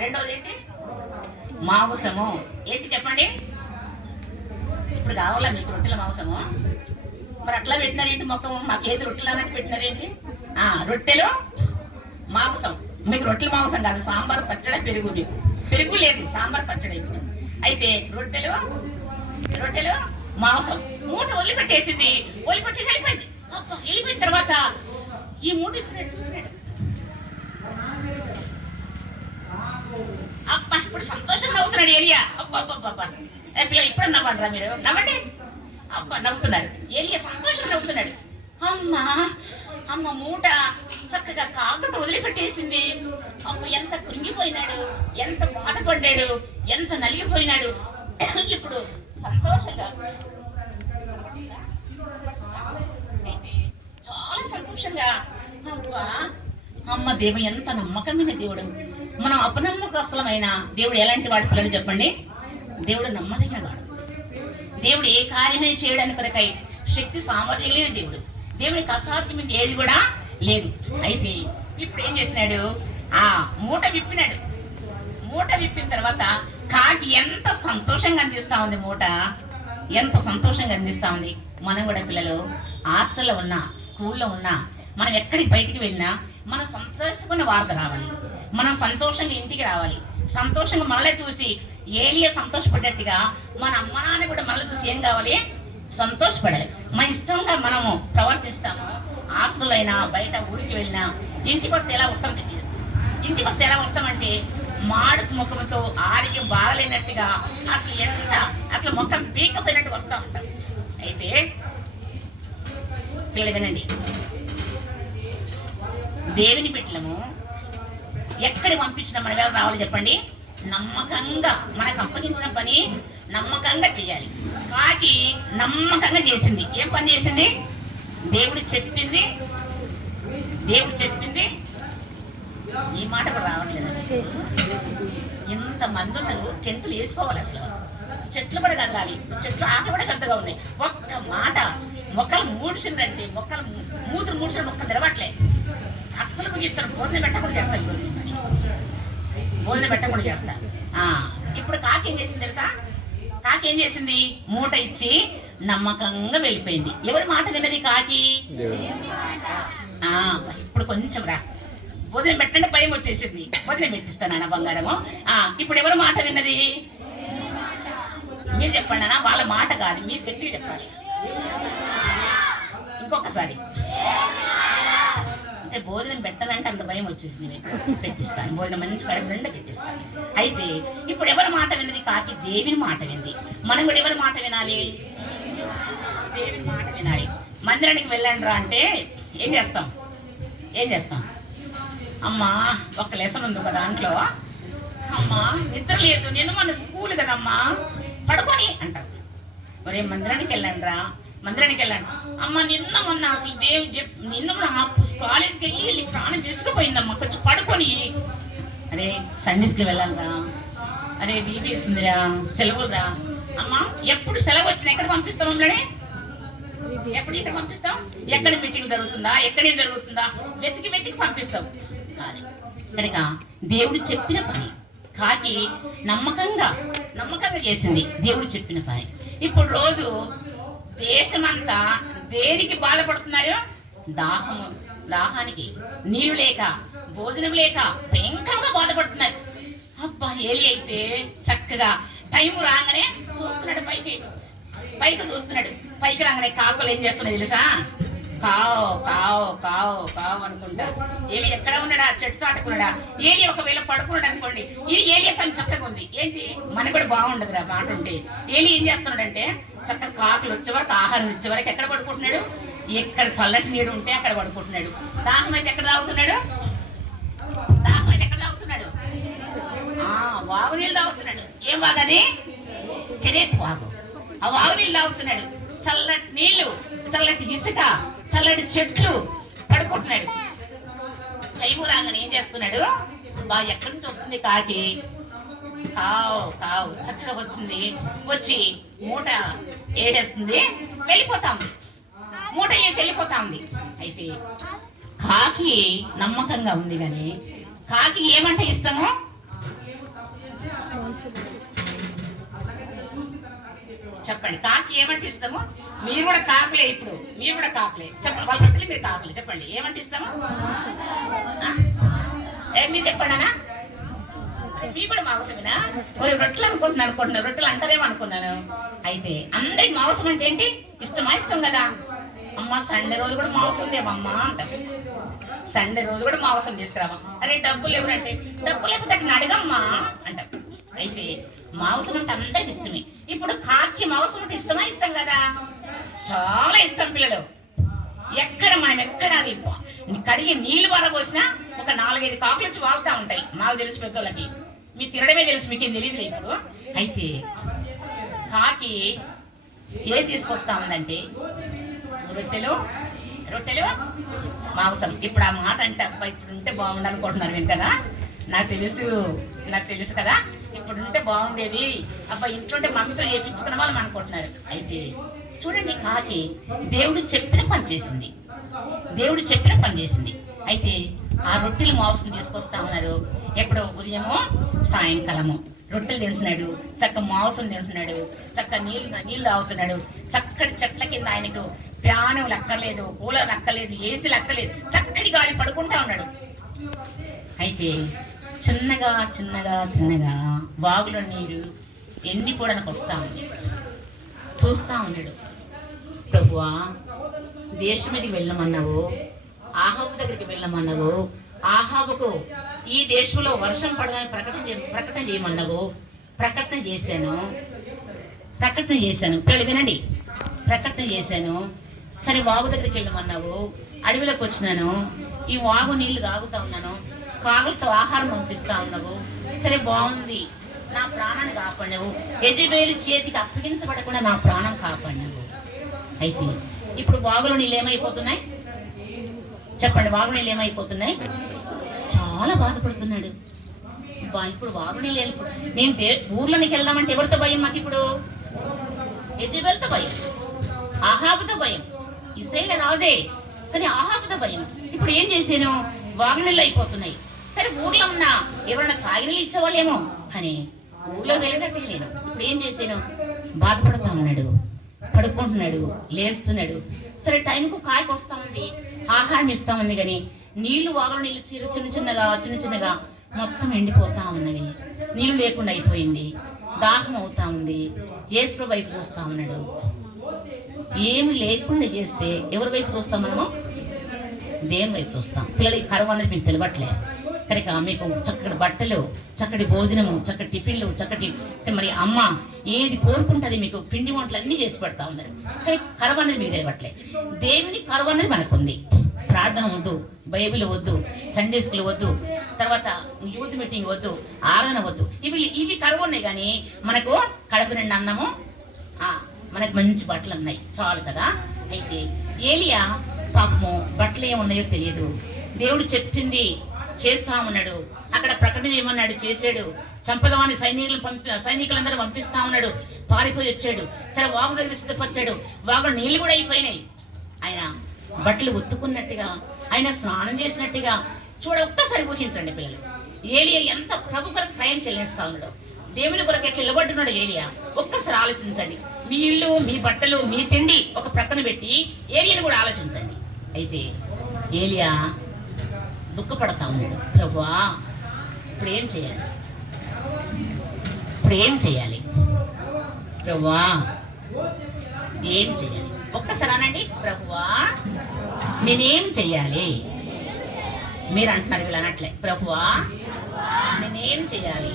రెండోది ఏంటి మాంసము. ఏంటి చెప్పండి? ఇప్పుడు కావాలా మీకు రొట్టెల మాంసము? మరి అట్లా పెట్టినారేంటి మొత్తం మాకు ఏది రొట్టెలు అన్నట్టు పెట్టినారేంటి? ఆ రొట్టెలు మాంసం. మీకు రొట్టెల మాంసం కాదు సాంబార్ పచ్చడి పెరుగు మీకు. పెరుగు లేదు సాంబార్ పచ్చడి అయితే రొట్టెలు రొట్టెలు మాంసం. మూట వదిలిపెట్టేసింది. వదిలిపెట్టేసి వెళ్ళిపోయింది. వెళ్ళిపోయిన తర్వాత ఈ మూట ఇప్పుడు చూసినాడు అబ్బా ఇప్పుడు సంతోషంగా నవ్వుతున్నాడు ఏలియా. అబ్బా అబ్బా అబ్బా పిల్లలు ఇప్పుడు నవ్వండిరా మీరు? నవ్వండి. అబ్బా నవ్వుతున్నారు. ఏలియా సంతోషంగా నవ్వుతున్నాడు అమ్మా అమ్మ మూట చక్కగా కాకుతో వదిలిపెట్టేసింది. అమ్మ ఎంత కృంగిపోయినాడు ఎంత బాధపడ్డాడు ఎంత నలిగిపోయినాడు. ఇప్పుడు సంతోషంగా చాలా సంతోషంగా. అబ్బా అమ్మ దేవ ఎంత నమ్మకమైన దేవుడు. మనం అపనమ్మకస్తులమైన దేవుడు ఎలాంటి వాడి పిల్లలు చెప్పండి? దేవుడు నమ్మదగిన వాడు. దేవుడు ఏ కార్యమే చేయడానికి కొరకై శక్తి సామర్థ్యం లేని దేవుడు. దేవునికి అసాధ్యమైంది ఏది కూడా లేదు. అయితే ఇప్పుడు ఏం చేసినాడు? ఆ మూట విప్పినాడు. మూట విప్పిన తర్వాత కాకి ఎంత సంతోషంగా అందిస్తా ఉంది మూట? ఎంత సంతోషంగా అందిస్తా ఉంది? మనం కూడా పిల్లలు హాస్టల్లో ఉన్నా స్కూల్లో ఉన్నా మనం ఎక్కడికి బయటికి వెళ్ళినా మనం సంతోషకున్న వార్త రావాలి. మనం సంతోషంగా ఇంటికి రావాలి. సంతోషంగా మనల్ని చూసి ఏలియ సంతోషపడ్డట్టుగా మన అమ్మ నాన్న కూడా మనల్ని చూసి ఏం కావాలి? సంతోషపడాలి. మన ఇష్టంగా మనము ప్రవర్తిస్తాము. ఆస్తులైనా బయట ఊరికి వెళ్ళినా ఇంటికి వస్తే ఎలా వస్తాం తెలియదు ఇంటికి వస్తే ఎలా వస్తామంటే మాడు ముఖంతో ఆరోగ్యం బాగలేనట్టుగా అసలు ఎంత అసలు ముఖం పీకపోయినట్టు వస్తూ ఉంటాం. అయితే పిల్లలు వినండి. దేవుని బిడ్డలము ఎక్కడికి పంపించిన మన వేళ రావాలి చెప్పండి. నమ్మకంగా మనకు అప్పగించిన పని నమ్మకంగా చేయాలి. కాకి నమ్మకంగా చేసింది. ఏం పని చేసింది? దేవుడు చెప్పింది. దేవుడు చెప్పింది. ఈ మాట కూడా రావట్లేదు. ఇంత మంది ఉన్నారు వేసుకోవాలి అసలు. చెట్లు కూడా కదగాలి చెట్లు ఆట కూడా కదగా ఉన్నాయి. ఒక్క మాట మొక్కలు మూడిసిందంటే మొక్కలు మూతులు మూడిసిన మొక్కలు తెరవట్లే. అసలు ఇద్దరు భోజనం పెట్టకుండా చేస్తారు భోజనం పెట్టకుండా చేస్తా. ఇప్పుడు కాకి ఏం చేసింది తెలుసా? కాకి ఏం చేసింది? మూట ఇచ్చి నమ్మకంగా వెళ్ళిపోయింది. ఎవరి మాట విన్నది కాకి? ఆ, ఇప్పుడు కొంచెం రా. భోజనం పెట్టండి భయం వచ్చేసింది. భోజనం పెట్టిస్తాను అన్న బంగారము. ఇప్పుడు ఎవరు మాట విన్నది? మీరు చెప్పండి అన్న వాళ్ళ మాట కాదు మీరు గట్టిగా చెప్పాలి. ఇంకొకసారి. అంటే భోజనం పెట్టాలంటే అంత భయం వచ్చేసింది మీకు. పెట్టిస్తాను. భోజనం మంచి కడుపు పెట్టిస్తాను. అయితే ఇప్పుడు ఎవరి మాట విన్నది కాకి దేవిని మాట వింది. మనం కూడా ఎవరి మాట వినాలి? దేవిని మాట వినాలి. మందిరానికి వెళ్ళండి రా అంటే ఏం చేస్తాం? ఏం చేస్తాం? అమ్మా ఒక లెసన్ ఉంది ఒక దాంట్లో. అమ్మా నిద్ర లేదు. నేను మన స్కూల్ కదమ్మా. పడుకొని అంటారు. మరి మందిరానికి వెళ్ళండి రా. మందిరానికి వెళ్ళాను అమ్మ నిన్న మొన్న అసలు దేవు చెప్ నిన్న కూడా ఆ కాలేజీకి వెళ్ళి వెళ్ళి ప్రాణం తీసుకుపోయిందమ్మా కొంచెం పడుకొని. అరే సండేస్కి వెళ్ళాలిరా అరే బీబీఎస్ వస్తుందిరా. సెలవురా అమ్మా ఎప్పుడు సెలవు వచ్చినా ఎక్కడ పంపిస్తాం మమ్మల్ని? ఎప్పుడు ఇక్కడ పంపిస్తాం ఎక్కడ మీటింగ్ జరుగుతుందా? ఎక్కడ ఏం జరుగుతుందా? వెతికి వెతికి పంపిస్తాం కాదు. కనుక దేవుడు చెప్పిన పని. కాకి నమ్మకంగా నమ్మకంగా చేసింది దేవుడు చెప్పిన పని. ఇప్పుడు రోజు దేశమంతా దేనికి బాధపడుతున్నారు? దాహము. దాహానికి నీరు లేక భోజనం లేక భయంకరంగా బాధపడుతున్నారు. అబ్బా ఏలి అయితే చక్కగా టైం రాగానే చూస్తున్నాడు పైకి. పైకి చూస్తున్నాడు. పైకి రాగానే కాకులు ఏం చేస్తున్నాయి తెలుసా? కావు కావు కావు కావు అనుకుంటా. ఏలి ఎక్కడ ఉన్నాడా? చెట్టు చాటుకున్నాడా ఏలి ఒకవేళ పడుకున్నాడు అనుకోండి ఇది ఏలి పని చక్కగా ఉంది. ఏంటి? మనకు కూడా బాగుండదురా మాట ఉంటే ఏలి ఏం చేస్తున్నాడంటే చక్కగా కాకులు వచ్చే వరకు ఆహారం ఇచ్చే వరకు ఎక్కడ పడుకుంటున్నాడు? ఎక్కడ చల్లటి నీడు ఉంటే అక్కడ పడుకుంటున్నాడు. దాహం అయితే ఎక్కడ తాగుతున్నాడు? దాహం అయితే ఎక్కడ తాగుతున్నాడు? ఆ, వాగు నీళ్ళు తాగుతున్నాడు. ఏం బాగని కెరేత్ వాగు. ఆ వాగు నీళ్ళు తాగుతున్నాడు. చల్లటి నీళ్ళు చల్లటి ఇసుక చల్లటి చెట్లు పడుకుంటున్నాడు. టైము రాగానే ఏం చేస్తున్నాడు? బా ఎక్కడి నుంచి వస్తుంది కాకి? కావు కావు. చక్కగా వచ్చింది. వచ్చి మూట ఏడేస్తుంది వెళ్ళిపోతాం. మూట వేసి వెళ్ళిపోతా. ఉంది అయితే కాకి నమ్మకంగా ఉంది కానీ కాకి ఏమంటే ఇస్తాము చెప్పండి. కాకి ఏమంటే ఇస్తాము మీరు కూడా కాకులే ఇప్పుడు. మీరు కూడా కాకులే. చెప్పండి. వాళ్ళ బట్టలు మీరు కాకులే. చెప్పండి. ఏమంటే ఇస్తాము ఏమి మీరు చెప్పండి అన్నా. మీ కూడా మావసమేనా ఒరే రొట్టెలు అనుకుంటున్నాను అనుకుంటున్నాను రొట్టెలు అంటారేమో అనుకున్నాను. అయితే అందరికి మాంసం అంటే ఏంటి? ఇష్టమా ఇష్టం కదా? అమ్మ సండే రోజు కూడా మాంసం దేవమ్మా అంట సండే రోజు కూడా మాంసం తీసుకురామా అరే డబ్బులు ఎవరంటే డబ్బులు లేకపోతే అక్కడ అడగమ్మా అంట అయితే మాంసం అంటే అందరికి ఇష్టమే. ఇప్పుడు కాకి మాంసం అంటే ఇష్టమా ఇష్టం కదా? చాలా ఇష్టం పిల్లలు. ఎక్కడ మనం ఎక్కడ అది కడిగి నీళ్ళు వచ్చినా ఒక నాలుగైదు కాకులు వచ్చి వాగుతా ఉంటాయి. మాకు తెలిసి పెద్దోళ్ళకి. మీ తినడమే తెలుసు మీకేం తెలియదు ఇప్పుడు. అయితే కాకి ఏం తీసుకొస్తా ఉందంటే రొట్టెలు రొట్టెలు మాంసం. ఇప్పుడు ఆ మాట అంటే అబ్బా ఇప్పుడు ఉంటే బాగుండు అనుకుంటున్నారు వింటారా? నాకు తెలుసు నాకు తెలుసు కదా. ఇప్పుడు ఉంటే బాగుండేది. అబ్బా ఇంట్లో ఉంటే మమ్మీతో చేపించుకున్న వాళ్ళు అనుకుంటున్నారు. అయితే చూడండి కాకి దేవుడు చెప్పిన పని చేసింది. దేవుడు చెప్పిన పని చేసింది. అయితే ఆ రొట్టెలు మాంసం తీసుకొస్తా ఉన్నారు ఎప్పుడో ఉదయమో సాయంకాలము. రొట్టెలు తింటున్నాడు చక్క మాంసం తింటున్నాడు చక్క నీళ్ళు నీళ్ళు తాగుతున్నాడు. చక్కటి చెట్ల కింద ఆయనకు ప్రాణం లక్కలేదు కూలర్ లక్కలేదు ఏసీ లక్కలేదు. చక్కటి గాలి పడుకుంటా ఉన్నాడు. అయితే చిన్నగా చిన్నగా చిన్నగా బాగులో నీరు ఎండిపోవడానికి వస్తా ఉంది. చూస్తా ఉన్నాడు. ప్రభువా దేశం మీదకి వెళ్ళమన్నావు? ఆహాబు దగ్గరికి వెళ్ళమన్నావు? ఆహాబుకు ఈ దేశంలో వర్షం పడమని ప్రకటన ప్రకటన చేయమన్నావు? ప్రకటన చేశాను. ప్రకటన చేశాను. పిల్లలు వినండి. ప్రకటన చేశాను. సరే వాగు దగ్గరికి వెళ్ళమన్నావు. అడవిలోకి వచ్చినాను. ఈ వాగు నీళ్ళు తాగుతా ఉన్నాను. కాగులతో ఆహారం పంపిస్తా ఉన్నావు. సరే బాగుంది. నా ప్రాణాన్ని కాపాడినవు. యజబేలు చేతికి అప్పగించబడకుండా నా ప్రాణం కాపాడినవు. అయితే ఇప్పుడు వాగులో నీళ్ళు ఏమైపోతున్నాయి? చెప్పండి వాగునీళ్ళు ఏమైపోతున్నాయి? చాలా బాధపడుతున్నాడు. బా ఇప్పుడు వాగునీళ్ళు వెళ్ళిపో నేను ఊర్లోనికి వెళ్దామంటే ఎవరితో భయం మాకు ఇప్పుడు? ఎజ్రిబెల్తో భయం. ఆహాబుతో భయం. ఇస్రాయేల్ రాజే కానీ ఆహాబుతో భయం. ఇప్పుడు ఏం చేశాను? వాగునీళ్ళు అయిపోతున్నాయి. సరే ఊర్లో ఉన్న ఎవరైనా తాగినీళ్ళు ఇచ్చేవాళ్ళేమో అని ఊర్లో వెళ్ళినట్టు లేను ఇప్పుడు ఏం చేశాను? బాధపడతా ఉన్నాడు. పడుకుంటున్నాడు లేస్తున్నాడు. సరే టైంకు కాయకు వస్తామంది ఆహారం ఇస్తామంది కానీ నీళ్ళు వాగుల నీళ్ళు చిరు చిన్న చిన్నగా చిన్న చిన్నగా మొత్తం ఎండిపోతా ఉన్నవి నీళ్ళు లేకుండా అయిపోయింది. దాహం అవుతా ఉంది. ఏసుప్రభు వైపు చూస్తా ఉన్నాడు. ఏమి లేకుండా చేస్తే ఎవరి వైపు చూస్తాం మనము? దేని వైపు చూస్తాం. పిల్లలకి కరువు అనేది మీకు తెలియట్లే. కనుక మీకు చక్కటి బట్టలు చక్కటి భోజనము చక్కటి టిఫిన్లు చక్కటి మరి అమ్మ ఏది కోరుకుంటుంది మీకు పిండి వంటలు అన్నీ చేసి పెడతా ఉన్నారు. కానీ కరువు అనేది మీకు తెలియట్లే దేవుని కరువు అనేది మనకు ఉంది ప్రార్థన వద్దు బైబిల్ వద్దు సండే స్కూల్ వద్దు తర్వాత యూత్ మీటింగ్ వద్దు ఆరాధన వద్దు. ఇవి ఇవి కరువు ఉన్నాయి కానీ మనకు కడుపు నిండా అన్నము మనకు మంచి బట్టలు ఉన్నాయి. చాలు కదా. అయితే ఏలియా పాపము బట్టలు ఏమున్నాయో తెలియదు. దేవుడు చెప్పింది చేస్తా ఉన్నాడు. అక్కడ ప్రకటన ఏమన్నాడు? చేశాడు. సంపదవాని సైనికులు పంపి సైనికులందరూ పంపిస్తా ఉన్నాడు. పారిపోయి వచ్చాడు. సరే వాగు దగ్గర సిద్ధపరిచాడు. వాగు నీళ్ళు కూడా అయిపోయినాయి. ఆయన బట్టలు ఉత్తుకున్నట్టుగా ఆయన స్నానం చేసినట్టుగా చూడ ఒక్కసారి ఊహించండి పిల్లలు. ఏలియా ఎంత ప్రభు కొరకు క్రయం చెల్లిస్తా ఉన్నాడు. దేవుని కొరకు ఎట్లా నిలబడుతున్నాడు ఏలియా? ఒక్కసారి ఆలోచించండి. మీ ఇల్లు మీ బట్టలు మీ తిండి ఒక ప్రక్కన పెట్టి ఏలియాని కూడా ఆలోచించండి. అయితే ఏలియా దుఃఖపడతా ఉన్నాడు ప్రభువా ఇప్పుడు ఏం చేయాలి? ఇప్పుడు ఏం చేయాలి? ప్రభువా ఏం చేయాలి? ఒక్కసారి అనండి. ప్రభువా నేనేం చెయ్యాలి మీరు అంటున్నారు వీళ్ళు అనట్లే ప్రభువా నేనేం చెయ్యాలి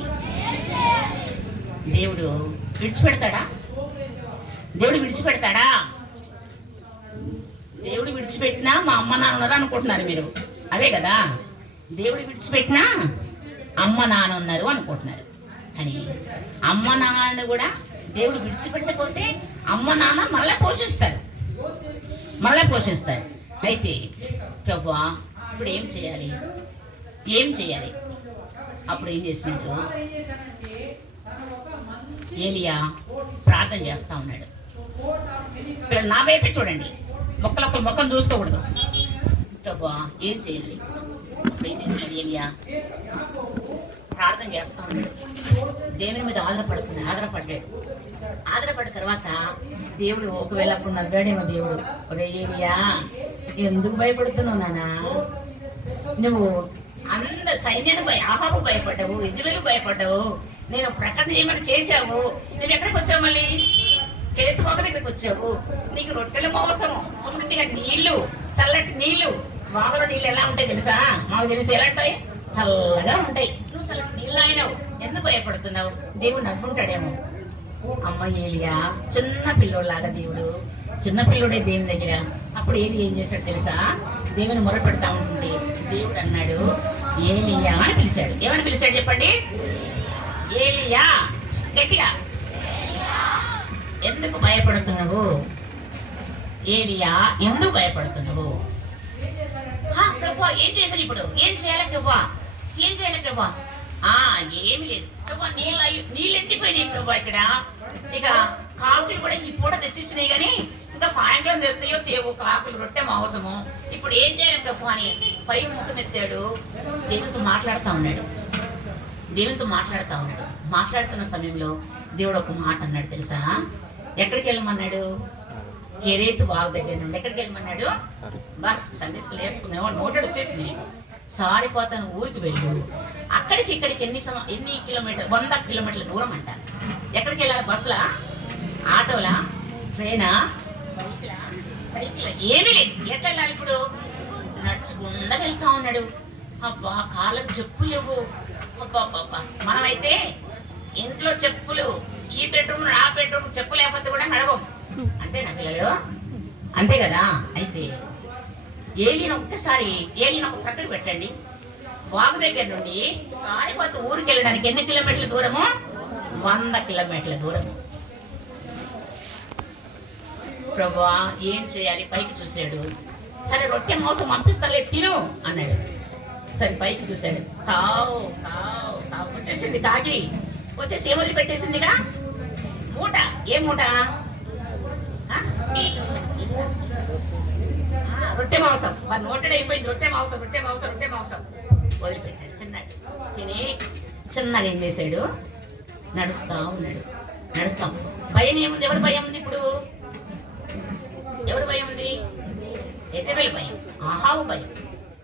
దేవుడు విడిచిపెడతాడా? దేవుడు విడిచిపెడతాడా? దేవుడు విడిచిపెట్టినా మా అమ్మ నాన్న అనుకుంటున్నారు మీరు? అదే కదా. దేవుడు విడిచిపెట్టినా అమ్మ నాన్న ఉన్నారు అనుకుంటున్నారు. కానీ అమ్మ నాన్నను కూడా దేవుడు విడిచిపెట్టకపోతే అమ్మ నాన్న మళ్ళీ పోషిస్తారు. మళ్ళా పోషిస్తారు. అయితే ప్రభువా ఇప్పుడు ఏం చేయాలి? ఏం చేయాలి? అప్పుడు ఏం చేసినట్టు? ఏలియా ప్రార్థన చేస్తా ఉన్నాడు. నా వైపే చూడండి. మొక్కలొక్క ముఖం చూసుకోకూడదు. ప్రభా ఏం చేయాలి? ఏం ప్రార్థన చేస్తా ఉన్నాడు. దేవుని మీద ఆధారపడుతుంది ఆధారపడ్డాడు. ఆధారపడిన తర్వాత దేవుడు ఒకవేళ అప్పుడు నవ్వాడేమో దేవుడు ఒరే ఎందుకు భయపడుతున్నావు నానా? నువ్వు అంద సైన్యాన్ని భయ ఆహాబు భయపడ్డావు ఇజ్రాయేలు భయపడ్డావు నేను ప్రకటన ఏమైనా చేశావు? నువ్వు ఎక్కడికి వచ్చావు మళ్ళీ? కెరెత్తి దగ్గరికి వచ్చావు. నీకు రొట్టెల మోసము సమృద్ధిగా నీళ్ళు చల్లటి నీళ్ళు వాగులో నీళ్ళు ఎలా ఉంటాయి తెలుసా? మాకు తెలుసు ఎలా ఉంటాయి? చల్లగా ఉంటాయి. నువ్వు చల్లటి నీళ్ళు ఆయనవు ఎందుకు భయపడుతున్నావు? దేవుడు నవ్వుంటాడేమో. అమ్మ ఏలియా చిన్న పిల్లోళ్ళలాగా దేవుడు. చిన్న పిల్లోడే దేవుని దగ్గర. అప్పుడు ఏలి ఏం చేశాడు తెలుసా? దేవుని మొరపెడతా ఉంటుంది దేవుడు అన్నాడు ఏలియా అని పిలిచాడు. ఏమని పిలిచాడు చెప్పండి? ఏలియా. గట్టిగా. ఎందుకు భయపడుతున్నావు? ఏలియా ఎందుకు భయపడుతున్నావు? "హా, ఏం చేశాను ఇప్పుడు? ఏం చేయాలి ప్రభు? ఏం చేయాలి ప్రభు? ఆ ఏమి లేదు. ప్రభు నీళ్ళు నీళ్ళు ఎండిపోయినాయి ప్రభా ఇక్కడ. ఇక కాకులు కూడా ఈ పూట తెచ్చిచ్చినాయి కానీ ఇంకా సాయంత్రం తెస్తాయో తేవో కాకులు రొట్టె అవసరము ఇప్పుడు ఏం చేయాలి ప్రభు అని పై ముఖం ఎత్తాడు దేవునితో మాట్లాడుతూ ఉన్నాడు. దేవునితో మాట్లాడుతూ ఉన్నాడు. మాట్లాడుతున్న సమయంలో దేవుడు ఒక మాట అన్నాడు తెలుసా? ఎక్కడికి వెళ్ళమన్నాడు? కెరేతు వాగు దగ్గర నుండి ఎక్కడికి వెళ్ళమన్నాడు? బా సందేశం నేర్చుకునేవాడు నోటెడ్ వచ్చేసింది సారిపోతాను ఊరికి వెళ్ళు అక్కడికి ఇక్కడికి ఎన్ని సమ ఎన్ని కిలోమీటర్ వంద కిలోమీటర్ల దూరం అంట. ఎక్కడికి వెళ్ళాలి? బస్సులా? ఆటోలా? ట్రైనా? సైకిలా? సైకిల్? ఏమీ లేదు. ఎట్లా వెళ్ళాలి ఇప్పుడు? నడుచుకుండా వెళ్తా ఉన్నాడు. అబ్బా కాళ్ళకు చెప్పులు లేవు. అబ్బా అబ్బా మనమైతే ఇంట్లో చెప్పులు ఈ బెడ్రూమ్ ఆ బెడ్రూమ్ చెప్పు లేకపోతే కూడా నడవం. అంతేనా పిల్లలు? అంతే కదా? అయితే ఏలిన ఒక్కసారి ఏలిన ఒక ప్రక్కన పెట్టండి. వాగు దగ్గర నుండి సారిపోతే ఊరికి వెళ్ళడానికి ఎన్ని కిలోమీటర్ల దూరము? వంద కిలోమీటర్ల దూరము. ప్రభా ఏం చేయాలి? పైకి చూశాడు. సరే రొట్టె మోసం పంపిస్తాలే తిను అన్నాడు. సరే పైకి చూశాడు. కావు కావు కావు వచ్చేసింది కాకి వచ్చేసి ఏమొదిలి పెట్టేసిందిగా మూట. ఏ మూట? రొట్టె మాంసం. వారి నోటెడ్ అయిపోయింది. రొట్టె మాంసం రొట్టె మాంసం రొట్టె మాంసం. వదిలిపెట్టాడు. తిన్నాడు. తిని చిన్నగా ఏం చేశాడు? నడుస్తా ఉన్నాడు. నడుస్తాం భయం ఏముంది? ఎవరి భయం ఉంది ఇప్పుడు? ఎవరి భయం ఉంది? ఎజబెల్ భయం. ఆహావు భయం.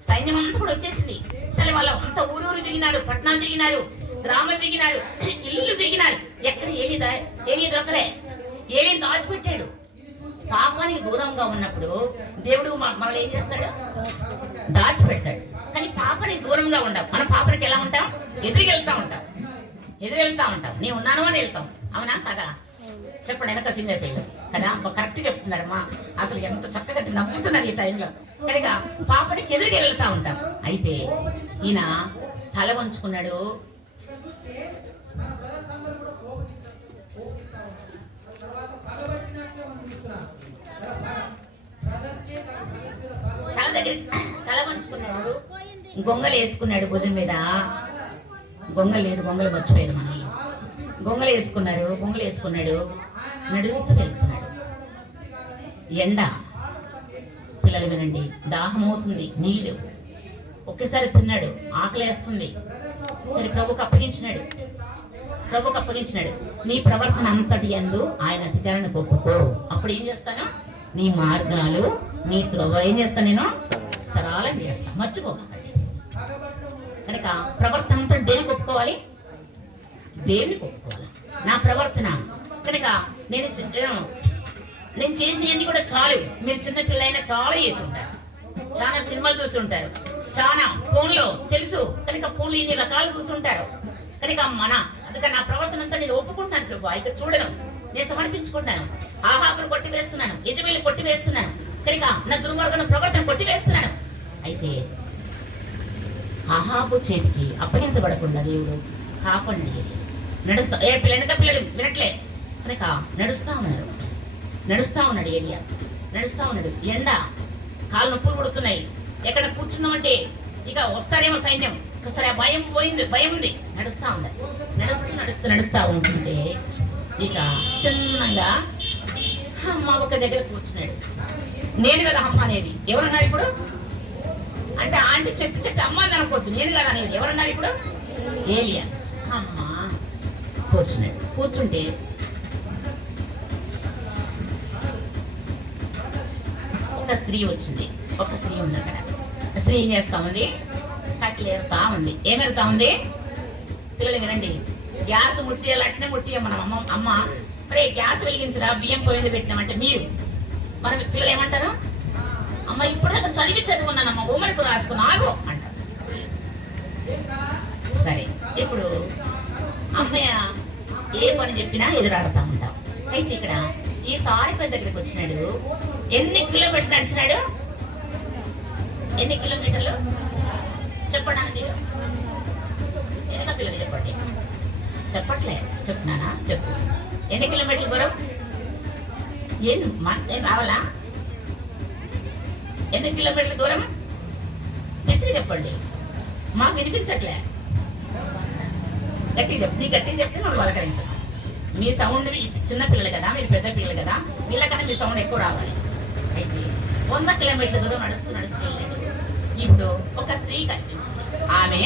సైన్యం అంతా కూడా వచ్చేసింది. సరే వాళ్ళు అంత ఊరూరు దిగినారు పట్టణాలు దిగినారు గ్రామం దిగినారు ఇల్లు దిగినారు ఎక్కడ ఏలి దా ఏలి దొరకలే. ఏలిని దాచిపెట్టాడు. పాపానికి దూరంగా ఉన్నప్పుడు దేవుడు మనల్ని ఏం చేస్తాడు? దాచిపెడతాడు. కానీ పాపని దూరంగా ఉండవు మన పాపనికి ఎలా ఉంటాం? ఎదురుగెళ్తా ఉంటాం. ఎదురెళ్తా ఉంటాం. నీ ఉన్నాను అని వెళ్తాం. అవునా? కదా? చెప్పండి వెనక సింగర్ పిల్లలు కదా? కరెక్ట్ చెప్తున్నారమ్మా అసలు ఎంత చక్కగా నవ్వుతున్నారు ఈ టైంలో కనుక పాపడికి ఎదురుకి వెళ్తా ఉంటాం. అయితే ఈయన తల వంచుకున్నాడు. తల దగ్గర తల పంచుకున్నాడు. గొంగలు వేసుకున్నాడు భుజం మీద. గొంగలు లేదు గొంగలు మర్చిపోయాడు మన వాళ్ళు గొంగలు వేసుకున్నారు గొంగలు వేసుకున్నాడు. నడుస్తూ వెళ్తున్నాడు. ఎండ. పిల్లలు వినండి దాహం అవుతుంది నీళ్ళు ఒకేసారి తిన్నాడు ఆకలి వేస్తుంది. సరే ప్రభుకి అప్పగించినాడు ప్రభుకు అప్పగించినాడు నీ ప్రవర్తన అంతటి ఎందు ఆయన అధికారాన్ని ఒప్పుకో. అప్పుడు ఏం చేస్తాను? నీ మార్గాలు నీ త్రవ ఏం చేస్తాను నేను? సరళం చేస్తాను మర్చిపోకండి కనుక ప్రవర్తన అంతా దేనికి ఒప్పుకోవాలి? దేవునికి ఒప్పుకోవాలి. నా ప్రవర్తన. కనుక నేను నేను చేసినవన్నీ కూడా చాలు. మీరు చిన్నపిల్లైనా చాలా చేసి ఉంటారు. చాలా సినిమాలు చూస్తుంటారు చాలా ఫోన్లో తెలుసు. కనుక ఫోన్లో ఇన్ని రకాలు చూస్తుంటారు కనుక మన అందుకని నా ప్రవర్తన అంతా నేను ఒప్పుకుంటాను ప్రభు. ఇక చూడను. నేను సమర్పించుకుంటాను ఆహాపును కొట్టి వేస్తున్నాను యజమేలు కొట్టి వేస్తున్నాను కనుక నా దుర్మార్గం ప్రవర్తన కొట్టి వేస్తున్నాను అయితే ఆహాబు చేతికి అప్పగించబడకుండా దేవుడు కాపండి. నడుస్తా ఏ పిల్ల పిల్లలు వినట్లే. కనుక నడుస్తా ఉన్నారు. నడుస్తా ఉన్నాడు ఏరియా నడుస్తా ఉన్నాడు. ఎండ. కాళ్ళు నొప్పులు పుడుతున్నాయి. ఎక్కడ కూర్చున్నామంటే ఇక వస్తారేమో సైన్యం. ఒకసారి ఆ భయం పోయింది భయం ఉంది. నడుస్తూ ఉంది. నడుస్తూ నడుస్తూ నడుస్తూ ఉంటుంటే ఇక చిన్నగా అమ్మ ఒక దగ్గర కూర్చున్నాడు. నేను కదా అమ్మ అనేది. ఎవరున్నారు ఇప్పుడు? అంటే ఆంటీ చెప్పి చెప్పి అమ్మ అని అనుకోవద్దు. నేను కదా అనేది. ఎవరున్నారు ఇప్పుడు? ఏలియా. అమ్మ కూర్చున్నాడు. కూర్చుంటే ఒక స్త్రీ వచ్చింది. ఒక స్త్రీ ఉంది అక్కడ. స్త్రీ ఏం చేస్తా ఉంది? కట్లు ఏరుతా ఉంది. ఏం ఏరుతా ఉంది? పిల్లలు వినండి. గ్యాస్ ముట్టియాలి అట్నే ముట్టియ మనం అమ్మ అమ్మ. మరి గ్యాస్ వెలిగించరా? బియ్యం పోయింది పెట్టినామంటే మీరు. మరి పిల్లలు ఏమంటారు? అమ్మ ఇప్పుడు దాకా చదివి చదువుకున్నానమ్మ హోంవర్క్ రాసుకుని ఆగు అంటారు. సరే ఇప్పుడు అమ్మయ్య ఏ పని చెప్పినా ఎదురాడుతూ ఉంటాం. అయితే ఇక్కడ ఈ సారి పెద్ద దగ్గరికి వచ్చినాడు. ఎన్ని కిలోమీటర్లు నడిచినాడు? ఎన్ని కిలోమీటర్లు? చెప్పడానికి ఎన్ని పిల్లలు చెప్పండి. చెప్పట్లే. చెప్తున్నానా? చెప్పు. ఎన్ని కిలోమీటర్లు దూరం? ఏం మంత్ ఏం రావాలా ఎన్ని కిలోమీటర్ల దూరం? గట్టిగా చెప్పండి. మాకు వినిపించట్లే. గట్టిగా చెప్పు. నీ గట్టిగా చెప్తే మనం పలకరించదు మీ సౌండ్ చిన్న పిల్లలు కదా మీరు పెద్ద పిల్లలు కదా వీళ్ళకన్నా మీ సౌండ్ ఎక్కువ రావాలి. అయితే వంద కిలోమీటర్ల దూరం నడుస్తూ నడుస్తూ వెళ్ళలేదు ఇప్పుడు ఒక స్త్రీ కనిపించింది. ఆమె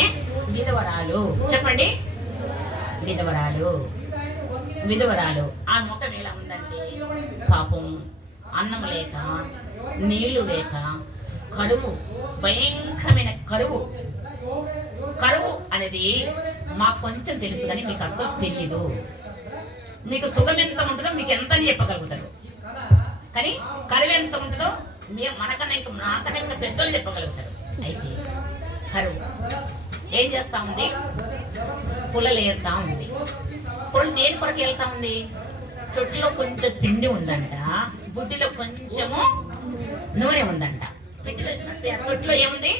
విధవరాలు. చెప్పండి. విధవరాలు. విధవరాలు. ఆ ముఖం ఎలా ఉందంటే పాపం అన్నం లేక నీళ్ళు లేక కరువు భయంకరమైన కరువు. కరువు అనేది మాకు కొంచెం తెలుసు కానీ మీకు అసలు తెలియదు మీకు సుఖం ఎంత ఉంటుందో మీకు ఎంత అని చెప్పగలుగుతారు. కానీ కరువు ఎంత ఉంటుందో మేము మనకన్నా ఇంకా నాకన్నా ఇంకా పెద్దోళ్ళు చెప్పగలుగుతారు. అయితే కరువు ఏం చేస్తా ఉంది? పుల్లలు ఏరుతా ఉంది. పుల్ల దేని కొరకు వెళ్తా ఉంది? తొట్టిలో కొంచెం పిండి ఉందంట బుడ్డిలో కొంచెము నూనె ఉందంట. పెట్టిలో తొట్టిలో ఏముంది?